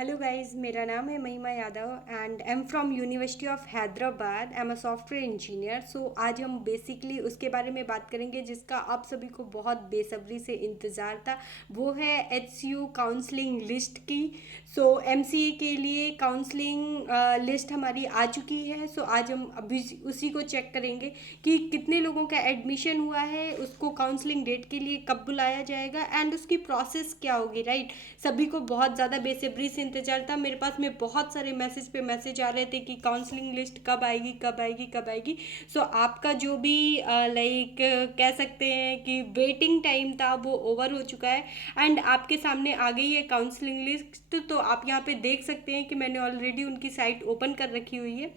Hello guys, मेरा नाम है Mahima Yadav and I am from University of Hyderabad. I am a software engineer. So आज हम बेसिकली उसके बारे में बात करेंगे जिसका आप सभी को बहुत बेसब्री से इंतज़ार था। वो है HCU काउंसलिंग लिस्ट की। सो MCA के लिए काउंसलिंग लिस्ट हमारी आ चुकी है। सो आज हम अभी उसी को चेक करेंगे कि कितने लोगों का एडमिशन हुआ है, उसको काउंसलिंग डेट के लिए कब बुलाया जाएगा एंड उसकी प्रोसेस क्या होगी, राइट। सभी को बहुत ज़्यादा बेसब्री से इंतजार था। मेरे पास में बहुत सारे मैसेज पे मैसेज आ रहे थे कि काउंसलिंग लिस्ट कब आएगी, कब आएगी, कब आएगी। सो आपका जो भी लाइक कह सकते हैं कि वेटिंग टाइम था वो ओवर हो चुका है एंड आपके सामने आ गई है काउंसलिंग लिस्ट। तो आप यहाँ पे देख सकते हैं कि मैंने ऑलरेडी उनकी साइट ओपन कर रखी हुई है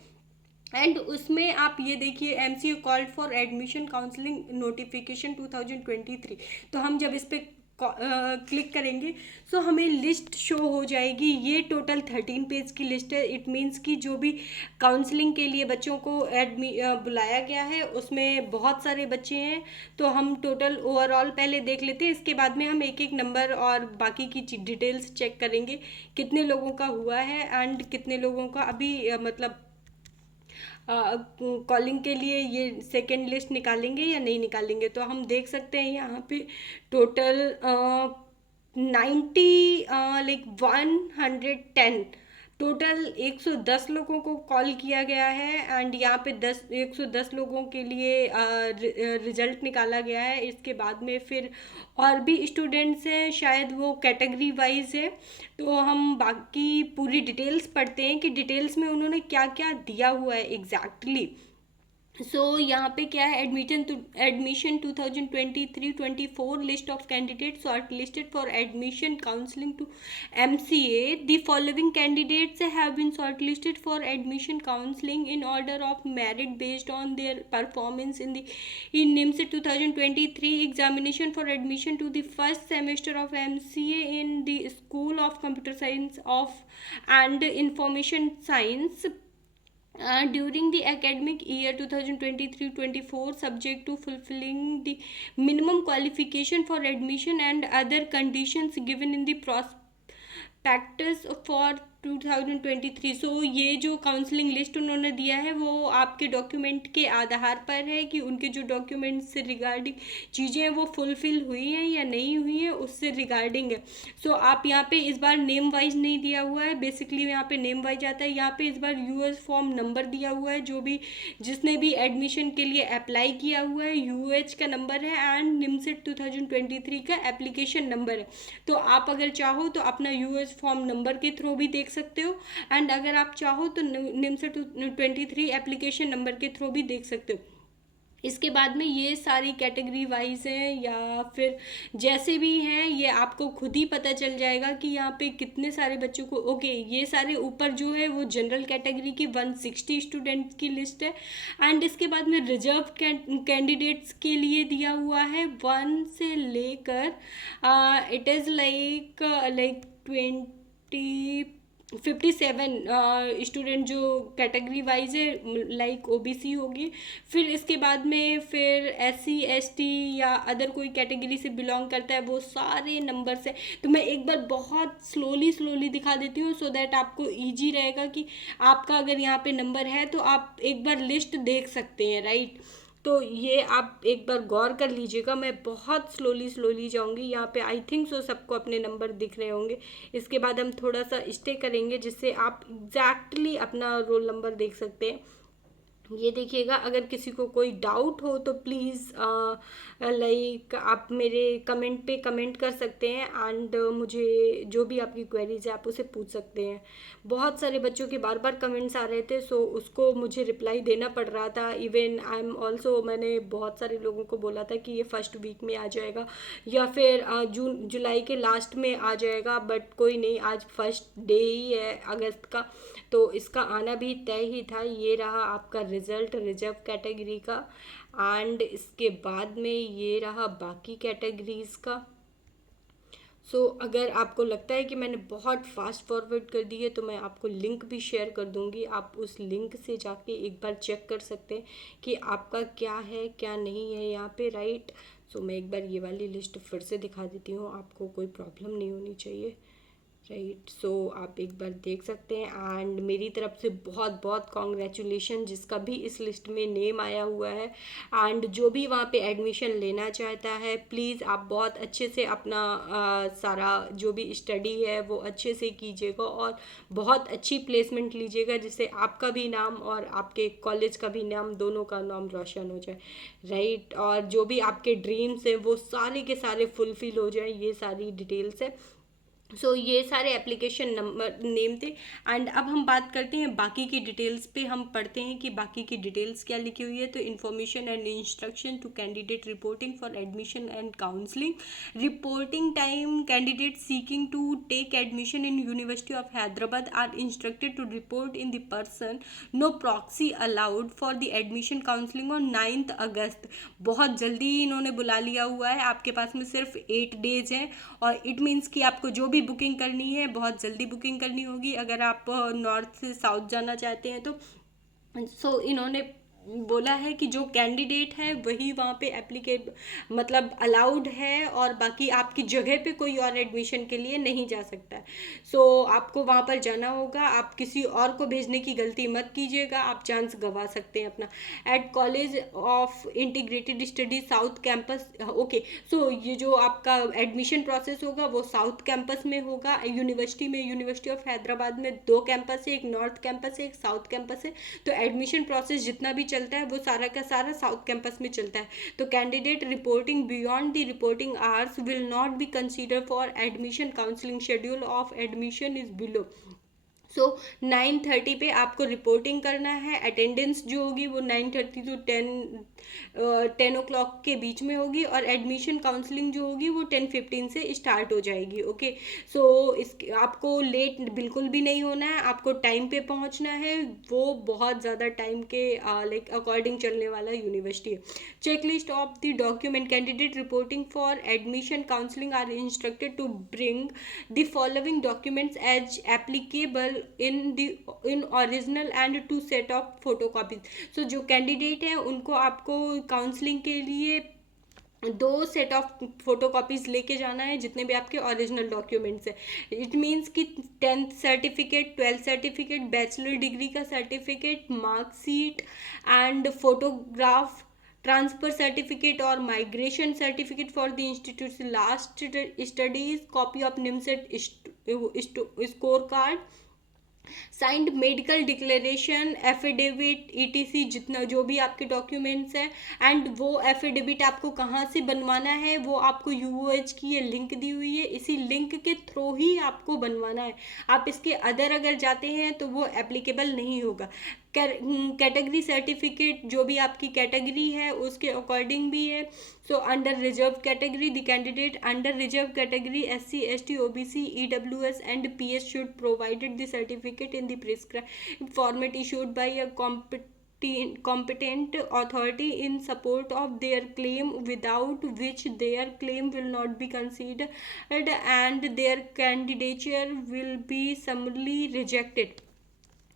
एंड उसमें आप ये देखिए MCA called for admission counselling notification 2023। तो हम जब इस पर क्लिक करेंगे सो हमें लिस्ट शो हो जाएगी। ये टोटल 13 पेज की लिस्ट है। इट मीन्स कि जो भी काउंसलिंग के लिए बच्चों को बुलाया गया है उसमें बहुत सारे बच्चे हैं। तो हम टोटल ओवरऑल पहले देख लेते हैं, इसके बाद में हम एक एक नंबर और बाकी की डिटेल्स चेक करेंगे कितने लोगों का हुआ है एंड कितने लोगों का अभी मतलब कॉलिंग के लिए ये सेकेंड लिस्ट निकालेंगे या नहीं निकालेंगे। तो हम देख सकते हैं यहाँ पे टोटल 90 लाइक 110 टोटल 110 लोगों को कॉल किया गया है एंड यहाँ पे 110 लोगों के लिए रिजल्ट निकाला गया है। इसके बाद में फिर और भी स्टूडेंट्स हैं, शायद वो कैटेगरी वाइज है। तो हम बाकी पूरी डिटेल्स पढ़ते हैं कि डिटेल्स में उन्होंने क्या क्या दिया हुआ है एग्जैक्टली। सो यहाँ पे क्या है, admission 2023-24 list of candidate short listed for admission counselling to MCA। The following candidates have been short listed for admission counselling in order of merit based on their performance in NIMSET 2023 examination for admission to the first semester of MCA in the school of computer science of and information science during the academic year 2023-24 subject to fulfilling the minimum qualification for admission and other conditions given in the prospectus for 2023। सो ये जो counselling list उन्होंने दिया है वो आपके document के आधार पर है कि उनके जो डॉक्यूमेंट से रिगार्डिंग चीज़ें हैं वो फुलफिल हुई हैं या नहीं हुई हैं, उससे रिगार्डिंग है। सो आप यहाँ पे इस बार नेम वाइज नहीं दिया हुआ है, बेसिकली यहाँ पे नेम वाइज आता है। यहाँ पे इस बार US फॉर्म नंबर दिया हुआ है, जो भी जिसने भी एडमिशन के लिए अप्लाई किया हुआ है UH का नंबर है एंड NIMSET 2023 का एप्लीकेशन नंबर है। तो आप अगर चाहो तो अपना US फॉर्म नंबर के थ्रू भी देख सकते हो एंड अगर आप चाहो तो NIMSET 23 एप्लीकेशन नंबर के थ्रू भी देख सकते हो। इसके बाद में ये सारी कैटेगरी वाइज हैं या फिर जैसे भी हैं ये आपको खुद ही पता चल जाएगा कि यहाँ पे कितने सारे बच्चों को ओके। ये सारे ऊपर जो है वो जनरल कैटेगरी की 160 स्टूडेंट्स की लिस्ट है एंड इसके बाद में रिजर्व कैंडिडेट्स के लिए दिया हुआ है 1 से लेकर इट इज़ लाइक 57 स्टूडेंट जो कैटेगरी वाइज है लाइक OBC होगी। फिर इसके बाद में फिर SC ST या अदर कोई कैटेगरी से बिलोंग करता है, वो सारे नंबर्स है। तो मैं एक बार बहुत स्लोली दिखा देती हूँ सो दैट आपको ईजी रहेगा कि आपका अगर यहाँ पे नंबर है तो आप एक बार लिस्ट देख सकते हैं, राइट। तो ये आप एक बार गौर कर लीजिएगा, मैं बहुत स्लोली जाऊंगी। यहाँ पे आई थिंक सो सबको अपने नंबर दिख रहे होंगे। इसके बाद हम थोड़ा सा स्टे करेंगे जिससे आप एग्जैक्टली अपना रोल नंबर देख सकते हैं। ये देखिएगा, अगर किसी को कोई डाउट हो तो प्लीज़ लाइक आप मेरे कमेंट पे कमेंट कर सकते हैं एंड मुझे जो भी आपकी क्वेरीज है आप उसे पूछ सकते हैं। बहुत सारे बच्चों के बार बार कमेंट्स आ रहे थे सो उसको मुझे रिप्लाई देना पड़ रहा था। इवन आई एम ऑल्सो, मैंने बहुत सारे लोगों को बोला था कि ये फर्स्ट वीक में आ जाएगा या फिर जून जुलाई के लास्ट में आ जाएगा, बट कोई नहीं, आज फर्स्ट डे ही है अगस्त का, तो इसका आना भी तय ही था। ये रहा आपका रिजल्ट रिजर्व कैटेगरी का एंड इसके बाद में ये रहा बाकी कैटेगरीज का। सो अगर आपको लगता है कि मैंने बहुत फास्ट फॉरवर्ड कर दी है तो मैं आपको लिंक भी शेयर कर दूंगी, आप उस लिंक से जाके एक बार चेक कर सकते हैं कि आपका क्या है क्या नहीं है यहाँ पे, राइट। सो मैं एक बार ये वाली लिस्ट फिर से दिखा देती हूँ, आपको कोई प्रॉब्लम नहीं होनी चाहिए, राइट। सो आप एक बार देख सकते हैं एंड मेरी तरफ से बहुत बहुत कॉन्ग्रेचुलेशन जिसका भी इस लिस्ट में नेम आया हुआ है। एंड जो भी वहाँ पे एडमिशन लेना चाहता है प्लीज़ आप बहुत अच्छे से अपना सारा जो भी स्टडी है वो अच्छे से कीजिएगा और बहुत अच्छी प्लेसमेंट लीजिएगा जिससे आपका भी नाम और आपके कॉलेज का भी नाम दोनों का नाम रोशन हो जाए। राइट। और जो भी आपके ड्रीम्स हैं वो सारे के सारे फुलफिल हो जाए, ये सारी डिटेल्स है। सो ये सारे एप्लीकेशन नंबर नेम थे। एंड अब हम बात करते हैं बाकी की डिटेल्स पे। हम पढ़ते हैं कि बाकी की डिटेल्स क्या लिखी हुई है। तो information and instruction to candidate reporting for admission and counselling. Reporting time, candidate seeking to take admission in university of Hyderabad are instructed to report in the person, no proxy allowed for the admission counselling on 9 August. बहुत जल्दी इन्होंने बुला लिया हुआ है, आपके पास में सिर्फ 8 डेज हैं और इट मीन्स कि आपको जो भी बुकिंग करनी है बहुत जल्दी बुकिंग करनी होगी। अगर आप नॉर्थ से साउथ जाना चाहते हैं तो इन्होंने बोला है कि जो कैंडिडेट है वही वहाँ पे एप्लीकेट मतलब अलाउड है और बाकी आपकी जगह पे कोई और एडमिशन के लिए नहीं जा सकता है। आपको वहाँ पर जाना होगा, आप किसी और को भेजने की गलती मत कीजिएगा, आप चांस गंवा सकते हैं अपना। At college of integrated study south campus. Okay. ये जो आपका एडमिशन प्रोसेस होगा वो साउथ कैंपस में होगा। यूनिवर्सिटी में, यूनिवर्सिटी ऑफ हैदराबाद में 2 कैंपस है, एक नॉर्थ कैंपस है, एक साउथ कैंपस है। तो एडमिशन प्रोसेस जितना भी चलता है वो सारा का सारा साउथ कैंपस में चलता है। तो candidate reporting beyond the reporting hours will not be consider for admission counselling. Schedule of admission is below. 9:30 पे आपको रिपोर्टिंग करना है। अटेंडेंस जो होगी वो 9:30 टू 10 o'clock के बीच में होगी और एडमिशन काउंसलिंग जो होगी वो 10:15 से स्टार्ट हो जाएगी। ओके। इस आपको लेट बिल्कुल भी नहीं होना है, आपको टाइम पे पहुंचना है। वो बहुत ज़्यादा टाइम के लाइक अकॉर्डिंग चलने वाला यूनिवर्सिटी है। Checklist of the document. Candidate reporting for admission counselling are instructed to bring the following documents as applicable in original and 2 set of photocopies। जो कैंडिडेट हैं उनको आपको काउंसलिंग के लिए 2 सेट ऑफ फोटोकॉपीज़ लेके जाना है जितने भी आपके ओरिजिनल डॉक्यूमेंट्स हैं। इट मीन्स कि 10th certificate, 12th certificate, bachelor degree का certificate, marksheet and photograph, transfer certificate और migration certificate for the institute last studies, copy of NIMCET score card, signed medical declaration, affidavit, ETC, जितना जो भी आपके documents हैं। And वो affidavit आपको कहाँ से बनवाना है वो आपको यूओएच की ये लिंक दी हुई है, इसी लिंक के थ्रू ही आपको बनवाना है। आप इसके अदर अगर जाते हैं तो वो एप्लीकेबल नहीं होगा। कैटेगरी सर्टिफिकेट, जो भी आपकी कैटेगरी है उसके अकॉर्डिंग भी है। Under reserve category, the candidate under reserve category SC ST OBC EWS and PS should provided the certificate in the prescribed format issued by a competent authority in support of their claim, without which their claim will not be considered and their candidature will be summarily rejected।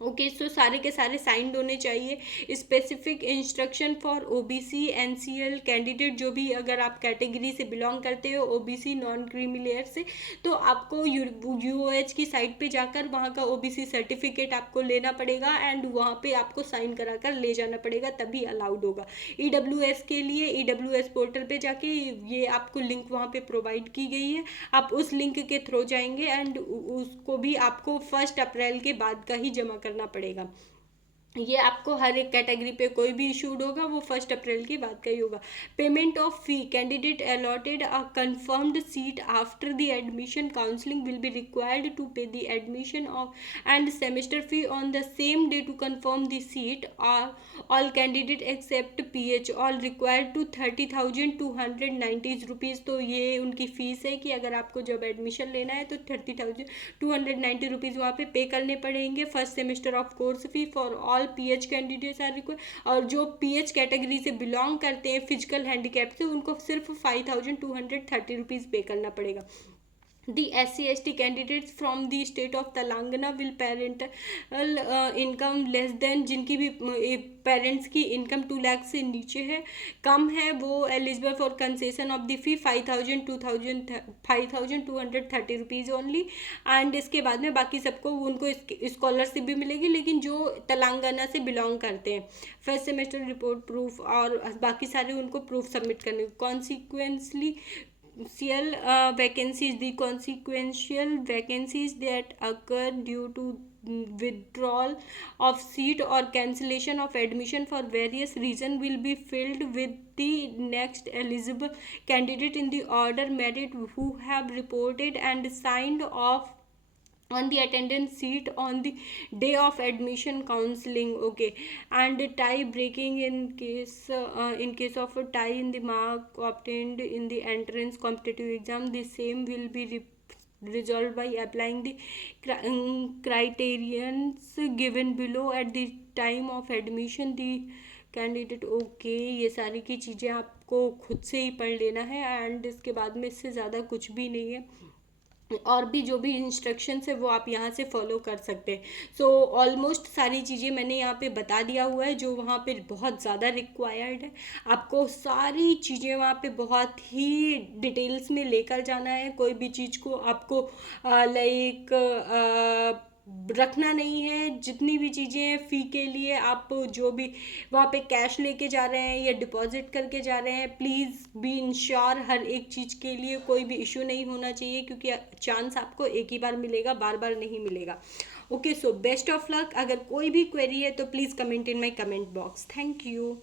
Okay. सारे के सारे signed होने चाहिए। Specific instruction for OBC NCL candidate, जो भी अगर आप category से बिलोंग करते हो OBC नॉन क्रीमी लेयर से, तो आपको UOH की साइट पे जाकर वहाँ का OBC सर्टिफिकेट आपको लेना पड़ेगा एंड वहाँ पे आपको साइन करा कर ले जाना पड़ेगा, तभी अलाउड होगा। EWS के लिए EWS पोर्टल पे जाके ये आपको लिंक वहाँ पे प्रोवाइड की गई है, आप उस लिंक के थ्रू जाएंगे एंड उसको भी आपको 1 अप्रैल के बाद का ही जमा करना पड़ेगा। ये आपको हर एक कैटेगरी पे कोई भी इशूड होगा वो 1 अप्रैल की बात का ही होगा। Payment of fee, candidate allotted a confirmed seat after the admission counselling will be required to pay the admission of and semester fee on the same day to confirm the seat. All candidate except PH all required to 30,290 rupees. तो ये उनकी fees है कि अगर आपको जब admission लेना है तो 30,290 रुपीज़ वहाँ पे पे करने पड़ेंगे। 1st semester of course fee for all PH candidates are required. और जो PH कैटेगरी से बिलोंग करते हैं फिजिकल हैंडीकैप से, उनको सिर्फ 5,230 रुपीज़ पे करना पड़ेगा। The SC/ST candidates from the state of Telangana will parental income less than, जिनकी भी पेरेंट्स की इनकम 2 लाख से नीचे है, कम है, वो eligible for concession of the fee 5,230 rupees only. And इसके बाद में बाकी सबको उनको स्कॉलरशिप भी मिलेगी, लेकिन जो तेलंगाना से बिलोंग करते हैं, फर्स्ट सेमेस्टर रिपोर्ट प्रूफ और बाकी सारे उनको प्रूफ सबमिट करने। कॉन्सिक्वेंसली the consequential vacancies that occur due to withdrawal of seat or cancellation of admission for various reason will be filled with the next eligible candidate in the order merit who have reported and signed off on the attendance sheet on the day of admission counseling. Okay. And tie breaking in case of a tie in the mark obtained in the entrance competitive exam, the same will be resolved by applying the criterions given below at the time of admission the candidate. Okay, ये सारी की चीज़ें आपको खुद से ही पढ़ लेना है, एंड इसके बाद में इससे ज़्यादा कुछ भी नहीं है, और भी जो भी इंस्ट्रक्शंस है वो आप यहाँ से फॉलो कर सकते हैं। सो ऑलमोस्ट सारी चीज़ें मैंने यहाँ पे बता दिया हुआ है जो वहाँ पे बहुत ज़्यादा रिक्वायर्ड है। आपको सारी चीज़ें वहाँ पे बहुत ही डिटेल्स में लेकर जाना है। कोई भी चीज़ को आपको लाइक रखना नहीं है। जितनी भी चीज़ें फ़ी के लिए आप जो भी वहाँ पे कैश लेके जा रहे हैं या डिपॉजिट करके जा रहे हैं, प्लीज़ बी इंश्योर हर एक चीज़ के लिए कोई भी इशू नहीं होना चाहिए, क्योंकि चांस आपको एक ही बार मिलेगा, बार बार नहीं मिलेगा। Okay, so best of luck. अगर कोई भी क्वेरी है तो please comment in my comment box. Thank you.